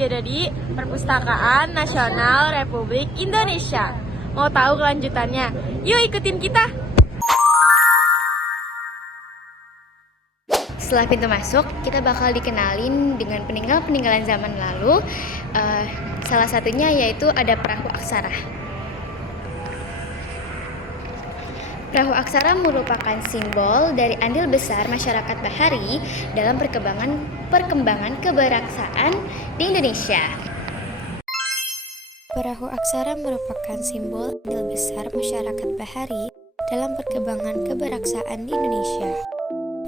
lagi ada di Perpustakaan Nasional Republik Indonesia. Mau tahu kelanjutannya? Yuk ikutin kita! Setelah pintu masuk, kita bakal dikenalin dengan peninggalan zaman lalu. Salah satunya yaitu ada perahu aksara. Perahu aksara merupakan simbol dari andil besar masyarakat bahari dalam perkembangan keberaksaan di Indonesia. Perahu aksara merupakan simbol andil besar masyarakat bahari dalam perkembangan keberaksaan di Indonesia.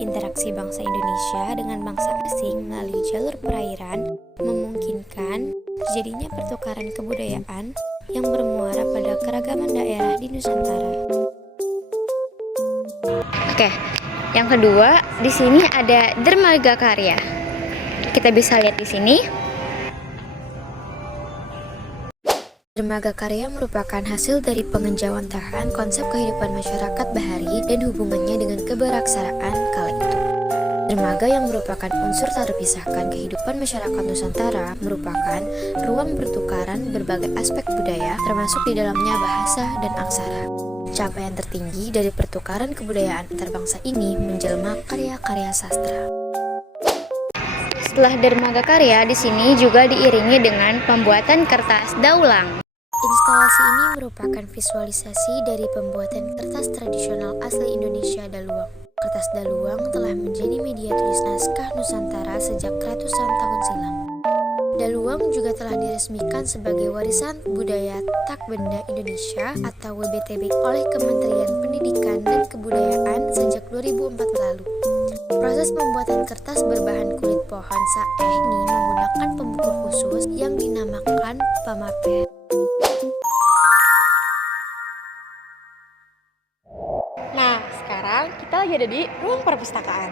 Interaksi bangsa Indonesia dengan bangsa asing melalui jalur perairan memungkinkan terjadinya pertukaran kebudayaan yang bermuara pada keragaman daerah di Nusantara. Oke, yang kedua di sini ada Dermaga Karya. Kita bisa lihat di sini. Dermaga Karya merupakan hasil dari pengenjauhantahan konsep kehidupan masyarakat bahari dan hubungannya dengan keberaksaraan kala itu. Dermaga yang merupakan unsur tak terpisahkan kehidupan masyarakat Nusantara merupakan ruang pertukaran berbagai aspek budaya termasuk di dalamnya bahasa dan aksara. Capaian tertinggi dari pertukaran kebudayaan antar bangsa ini menjelma karya-karya sastra. Setelah Dermaga Karya, di sini juga diiringi dengan pembuatan kertas daulang. Instalasi ini merupakan visualisasi dari pembuatan kertas tradisional asli Indonesia daluang. Kertas daluang telah menjadi media tulis naskah Nusantara sejak ratusan tahun silam. Daluang juga telah diresmikan sebagai warisan budaya tak benda Indonesia atau WBTB oleh Kementerian Pendidikan dan Kebudayaan sejak 2004 lalu. Proses pembuatan kertas berbahan kulit pohon saeh ini menggunakan pembungkus khusus yang dinamakan pamapet. Nah, sekarang kita lagi ada di ruang perpustakaan.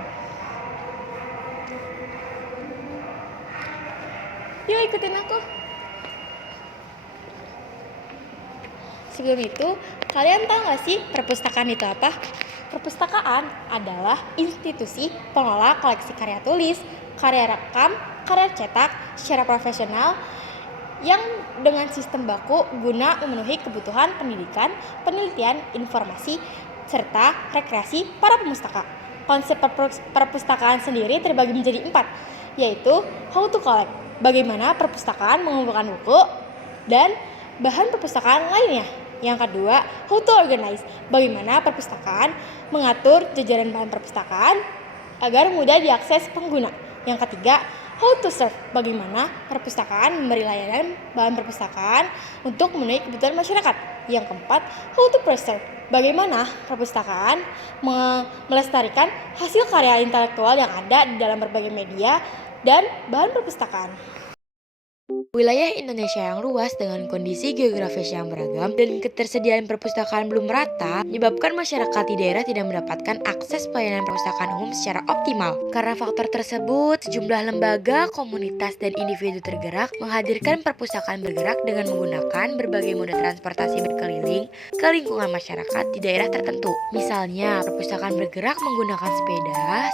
Yuk ikutin aku. Sebelum itu, kalian tahu gak sih perpustakaan itu apa? Perpustakaan adalah institusi pengelola koleksi karya tulis, karya rekam, karya cetak secara profesional yang dengan sistem baku guna memenuhi kebutuhan pendidikan, penelitian, informasi, serta rekreasi para pemustaka. Konsep perpustakaan sendiri terbagi menjadi 4, yaitu how to collect, bagaimana perpustakaan mengumpulkan buku, dan bahan perpustakaan lainnya. Yang kedua, how to organize, bagaimana perpustakaan mengatur jajaran bahan perpustakaan agar mudah diakses pengguna. Yang ketiga, how to serve, bagaimana perpustakaan memberi layanan bahan perpustakaan untuk memenuhi kebutuhan masyarakat. Yang keempat, how to preserve, bagaimana perpustakaan melestarikan hasil karya intelektual yang ada di dalam berbagai media dan bahan perpustakaan. Wilayah Indonesia yang luas dengan kondisi geografis yang beragam dan ketersediaan perpustakaan belum merata menyebabkan masyarakat di daerah tidak mendapatkan akses pelayanan perpustakaan umum secara optimal. Karena faktor tersebut, sejumlah lembaga, komunitas, dan individu tergerak menghadirkan perpustakaan bergerak dengan menggunakan berbagai moda transportasi berkeliling ke lingkungan masyarakat di daerah tertentu. Misalnya, perpustakaan bergerak menggunakan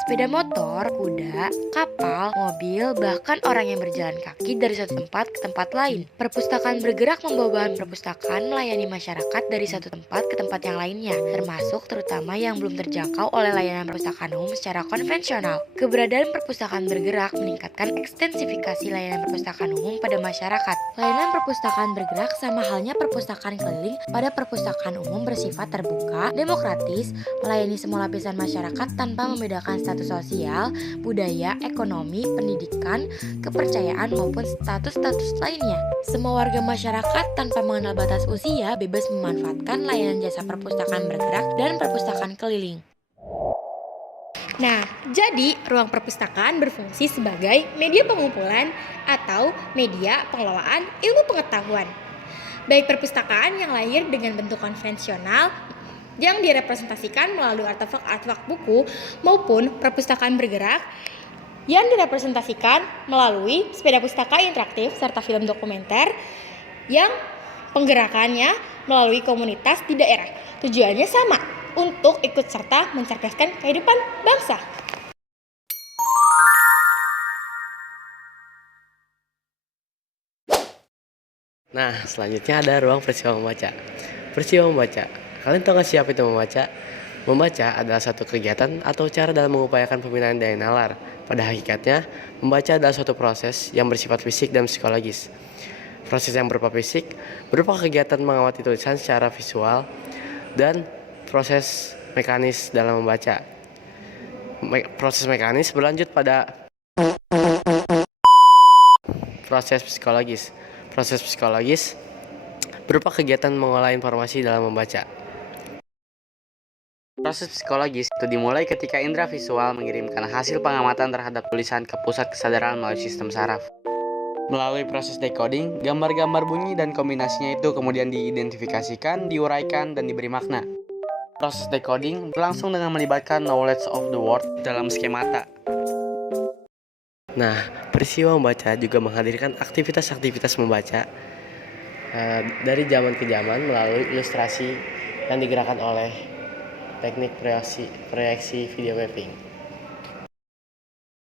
sepeda motor, kuda, kapal, mobil, bahkan orang yang berjalan kaki dari satu tempat ke tempat lain. Perpustakaan bergerak membawa bahan perpustakaan melayani masyarakat dari satu tempat ke tempat yang lainnya, termasuk terutama yang belum terjangkau oleh layanan perpustakaan umum secara konvensional. Keberadaan perpustakaan bergerak meningkatkan ekstensifikasi layanan perpustakaan umum pada masyarakat. Layanan perpustakaan bergerak sama halnya perpustakaan keliling pada perpustakaan umum bersifat terbuka, demokratis, melayani semua lapisan masyarakat tanpa membedakan status sosial, budaya, ekonomi, pendidikan, kepercayaan maupun status lainnya. Semua warga masyarakat tanpa mengenal batas usia bebas memanfaatkan layanan jasa perpustakaan bergerak dan perpustakaan keliling. Nah, jadi ruang perpustakaan berfungsi sebagai media pengumpulan atau media pengelolaan ilmu pengetahuan. Baik perpustakaan yang lahir dengan bentuk konvensional yang direpresentasikan melalui artefak buku maupun perpustakaan bergerak yang direpresentasikan melalui sepeda pustaka interaktif serta film dokumenter yang penggerakannya melalui komunitas di daerah. Tujuannya sama, untuk ikut serta mencerdaskan kehidupan bangsa. Nah, selanjutnya ada ruang peristiwa membaca. Peristiwa membaca. Kalian tahu nggak siapa itu membaca? Membaca adalah satu kegiatan atau cara dalam mengupayakan pembinaan daya nalar. Pada hakikatnya, membaca adalah suatu proses yang bersifat fisik dan psikologis. Proses yang berupa fisik berupa kegiatan mengamati tulisan secara visual dan proses mekanis dalam membaca. Proses mekanis berlanjut pada proses psikologis. Proses psikologis berupa kegiatan mengolah informasi dalam membaca. Proses psikologis itu dimulai ketika indera visual mengirimkan hasil pengamatan terhadap tulisan ke pusat kesadaran melalui sistem saraf. Melalui proses decoding, gambar-gambar bunyi dan kombinasinya itu kemudian diidentifikasikan, diuraikan, dan diberi makna. Proses decoding berlangsung dengan melibatkan knowledge of the word dalam skemata. Nah, peristiwa membaca juga menghadirkan aktivitas-aktivitas membaca dari zaman ke zaman melalui ilustrasi yang digerakkan oleh teknik proyeksi video mapping.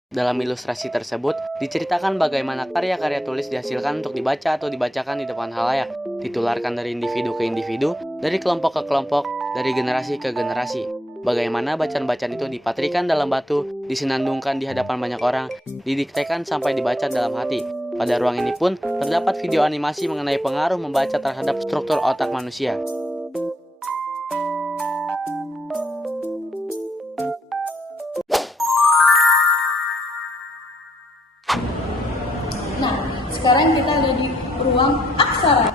Dalam ilustrasi tersebut, diceritakan bagaimana karya-karya tulis dihasilkan untuk dibaca atau dibacakan di depan halayak, ditularkan dari individu ke individu, dari kelompok ke kelompok, dari generasi ke generasi. Bagaimana bacaan-bacaan itu dipatrikan dalam batu, disenandungkan di hadapan banyak orang, didiktekan sampai dibaca dalam hati. Pada ruang ini pun terdapat video animasi mengenai pengaruh membaca terhadap struktur otak manusia. Nah, sekarang kita ada di ruang aksara.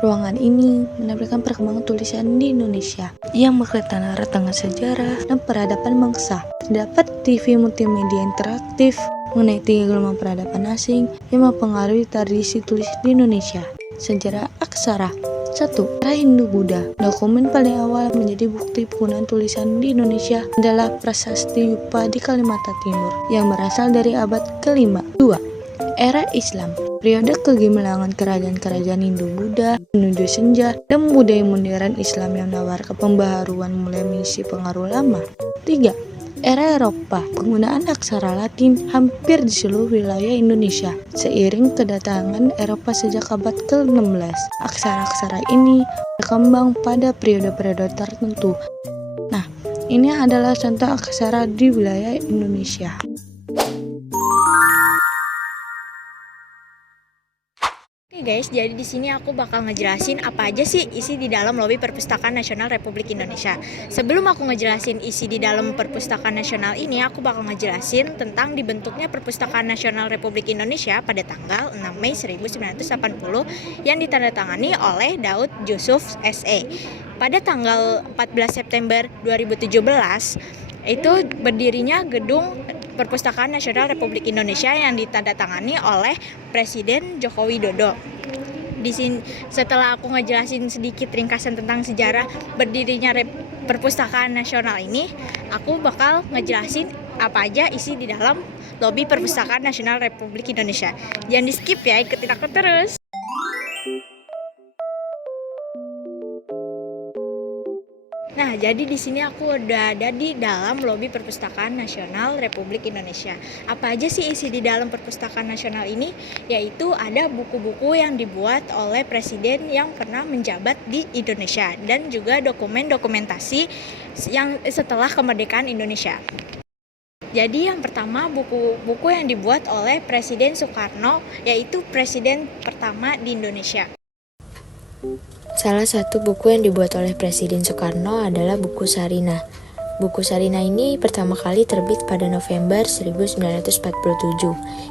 Ruangan ini menampilkan perkembangan tulisan di Indonesia yang berkaitan erat dengan sejarah dan peradaban bangsa. Terdapat TV multimedia interaktif mengenai 3 gelombang peradaban asing yang mempengaruhi tradisi tulis di Indonesia. Sejarah aksara. 1. Era Hindu-Buddha. Dokumen paling awal menjadi bukti penggunaan tulisan di Indonesia adalah Prasasti Yupa di Kalimantan Timur yang berasal dari abad ke-5. 2. Era Islam. Periode kegemilangan kerajaan-kerajaan Hindu-Buddha menuju senja dan budaya modern Islam yang menawarkan pembaharuan mulai mengisi pengaruh lama. 3. Era Eropa. Penggunaan aksara Latin hampir di seluruh wilayah Indonesia seiring kedatangan Eropa sejak abad ke-16. Aksara-aksara ini berkembang pada periode-periode tertentu. Nah, ini adalah contoh aksara di wilayah Indonesia. Oke guys, jadi di sini aku bakal ngejelasin apa aja sih isi di dalam Lobi Perpustakaan Nasional Republik Indonesia. Sebelum aku ngejelasin isi di dalam Perpustakaan Nasional ini, aku bakal ngejelasin tentang dibentuknya Perpustakaan Nasional Republik Indonesia pada tanggal 6 Mei 1980 yang ditandatangani oleh Daud Yusuf SE. Pada tanggal 14 September 2017, itu berdirinya gedung Perpustakaan Nasional Republik Indonesia yang ditandatangani oleh Presiden Joko Widodo. Di sini setelah aku ngejelasin sedikit ringkasan tentang sejarah berdirinya Perpustakaan Nasional ini, aku bakal ngejelasin apa aja isi di dalam Lobi Perpustakaan Nasional Republik Indonesia. Jangan di skip ya, ikutin aku terus. Nah, jadi di sini aku udah ada di dalam Lobi Perpustakaan Nasional Republik Indonesia. Apa aja sih isi di dalam Perpustakaan Nasional ini? Yaitu ada buku-buku yang dibuat oleh presiden yang pernah menjabat di Indonesia dan juga dokumen-dokumentasi yang setelah kemerdekaan Indonesia. Jadi yang pertama buku-buku yang dibuat oleh Presiden Soekarno, yaitu presiden pertama di Indonesia. Salah satu buku yang dibuat oleh Presiden Soekarno adalah buku Sarinah. Buku Sarinah ini pertama kali terbit pada November 1947.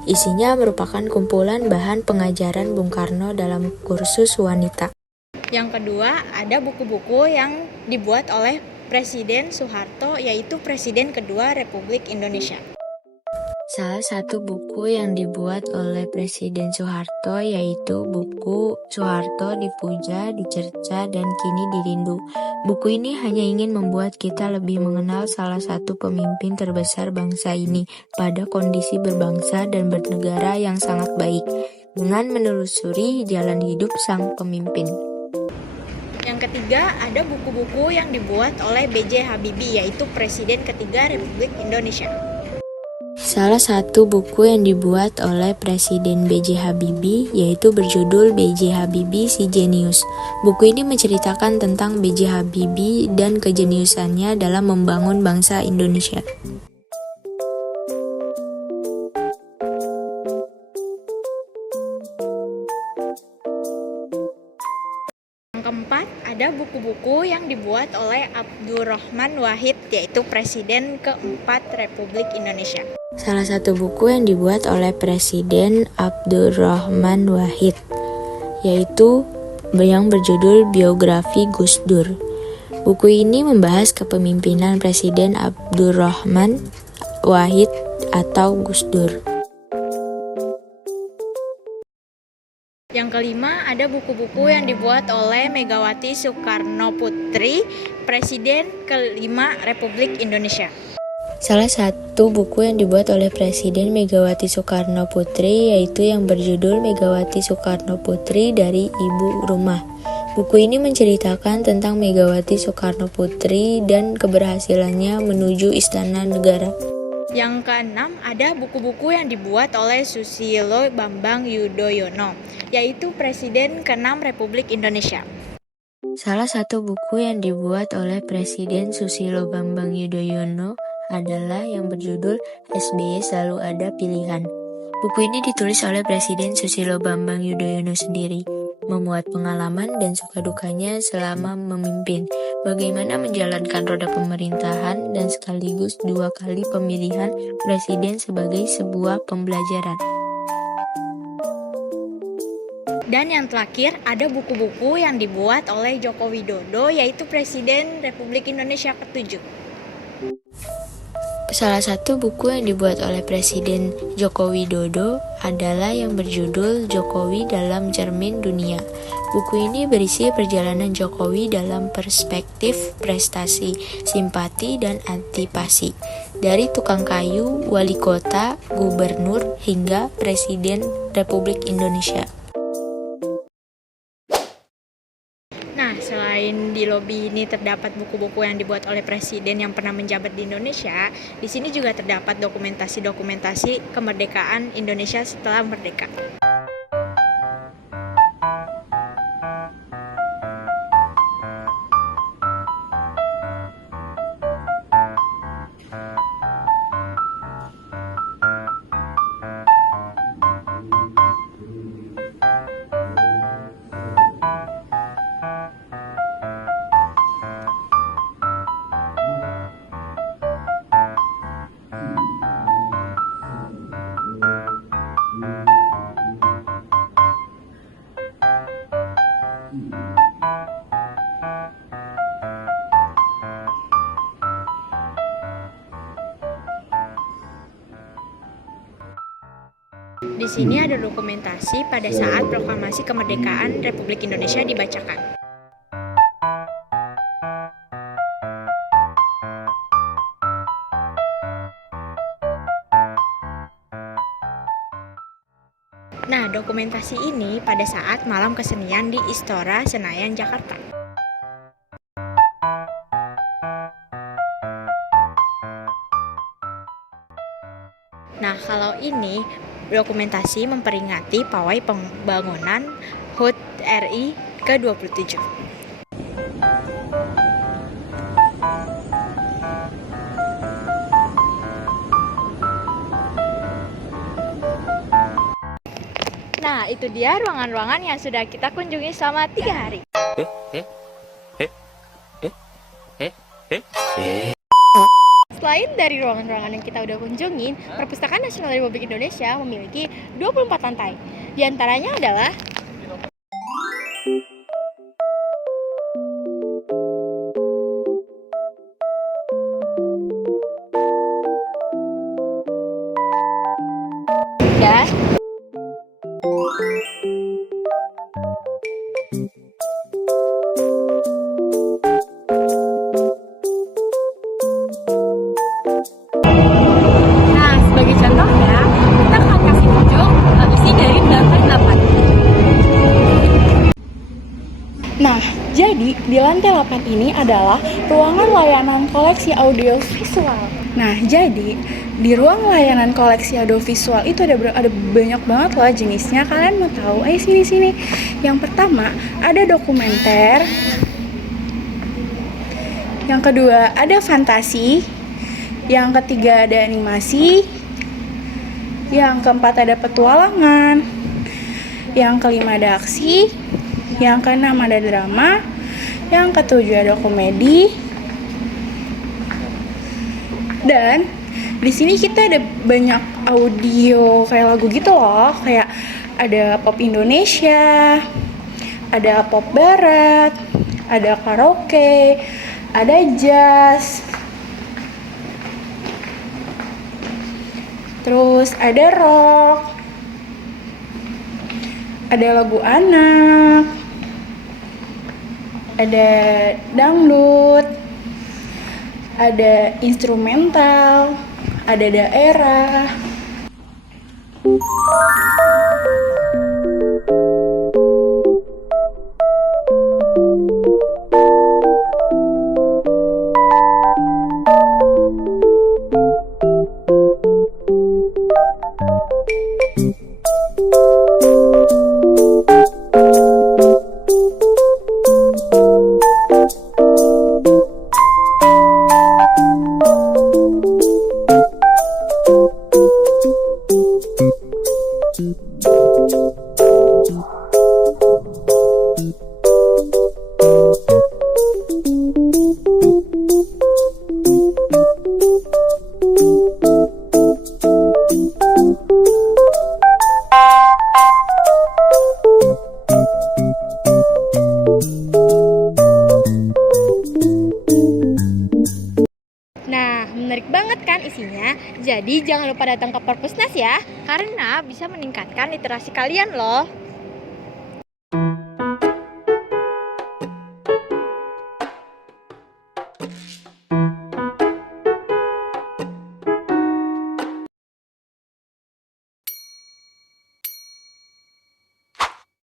Isinya merupakan kumpulan bahan pengajaran Bung Karno dalam kursus wanita. Yang kedua, ada buku-buku yang dibuat oleh Presiden Soeharto, yaitu Presiden kedua Republik Indonesia. Salah satu buku yang dibuat oleh Presiden Soeharto yaitu buku Soeharto Dipuja, Dicerca, dan Kini Dirindu. Buku ini hanya ingin membuat kita lebih mengenal salah satu pemimpin terbesar bangsa ini pada kondisi berbangsa dan bernegara yang sangat baik, dengan menelusuri jalan hidup sang pemimpin. Yang ketiga, ada buku-buku yang dibuat oleh B.J. Habibie, yaitu Presiden ketiga Republik Indonesia. Salah satu buku yang dibuat oleh Presiden B.J. Habibie yaitu berjudul B.J. Habibie Si Jenius. Buku ini menceritakan tentang B.J. Habibie dan kejeniusannya dalam membangun bangsa Indonesia. Yang keempat, ada buku-buku yang dibuat oleh Abdurrahman Wahid, yaitu Presiden keempat Republik Indonesia. Salah satu buku yang dibuat oleh Presiden Abdurrahman Wahid yaitu yang berjudul Biografi Gus Dur. Buku ini membahas kepemimpinan Presiden Abdurrahman Wahid atau Gus Dur. Yang kelima, ada buku-buku yang dibuat oleh Megawati Soekarno Putri, Presiden kelima Republik Indonesia. Salah satu buku yang dibuat oleh Presiden Megawati Soekarno Putri yaitu yang berjudul Megawati Soekarno Putri dari Ibu Rumah. Buku ini menceritakan tentang Megawati Soekarno Putri dan keberhasilannya menuju Istana Negara. Yang keenam, ada buku-buku yang dibuat oleh Susilo Bambang Yudhoyono, yaitu Presiden ke-6 Republik Indonesia. Salah satu buku yang dibuat oleh Presiden Susilo Bambang Yudhoyono adalah yang berjudul SBY Selalu Ada Pilihan. Buku ini ditulis oleh Presiden Susilo Bambang Yudhoyono sendiri, memuat pengalaman dan suka dukanya selama memimpin, bagaimana menjalankan roda pemerintahan dan sekaligus 2 kali pemilihan presiden sebagai sebuah pembelajaran. Dan yang terakhir, ada buku-buku yang dibuat oleh Joko Widodo, yaitu Presiden Republik Indonesia ke-7. Salah satu buku yang dibuat oleh Presiden Joko Widodo adalah yang berjudul Jokowi dalam Cermin Dunia. Buku ini berisi perjalanan Jokowi dalam perspektif prestasi, simpati, dan antipati. Dari tukang kayu, wali kota, gubernur, hingga Presiden Republik Indonesia. Nah, selain di lobi ini terdapat buku-buku yang dibuat oleh presiden yang pernah menjabat di Indonesia, di sini juga terdapat dokumentasi-dokumentasi kemerdekaan Indonesia setelah merdeka. Di sini ada dokumentasi pada saat proklamasi kemerdekaan Republik Indonesia dibacakan. Nah, dokumentasi ini pada saat malam kesenian di Istora Senayan, Jakarta. Nah, kalau ini dokumentasi memperingati pawai pembangunan HUT RI ke-27. Nah, itu dia ruangan-ruangan yang sudah kita kunjungi selama 3 hari. Selain dari ruangan-ruangan yang kita udah kunjungin, Perpustakaan Nasional Republik Indonesia memiliki 24 lantai. Di antaranya adalah dan sebagai contohnya, kita akan kasih tunjuk isi dari lantai 8. Nah, jadi di lantai 8 ini adalah ruangan layanan koleksi audio visual. Nah, jadi di ruang layanan koleksi audiovisual itu ada banyak banget loh jenisnya. Kalian mau tahu? Ayo sini. Yang pertama ada dokumenter. Yang kedua ada fantasi. Yang ketiga ada animasi. Yang keempat ada petualangan. Yang kelima ada aksi. Yang keenam ada drama. Yang ketujuh ada komedi. Dan di sini kita ada banyak audio kayak lagu gitu loh, kayak ada pop Indonesia, ada pop barat, ada karaoke, ada jazz, terus ada rock, ada lagu anak, ada dangdut, ada instrumental, ada daerah. Nah, menarik banget kan isinya? Jadi jangan lupa datang ke Perpusnas ya, karena bisa meningkatkan literasi kalian loh.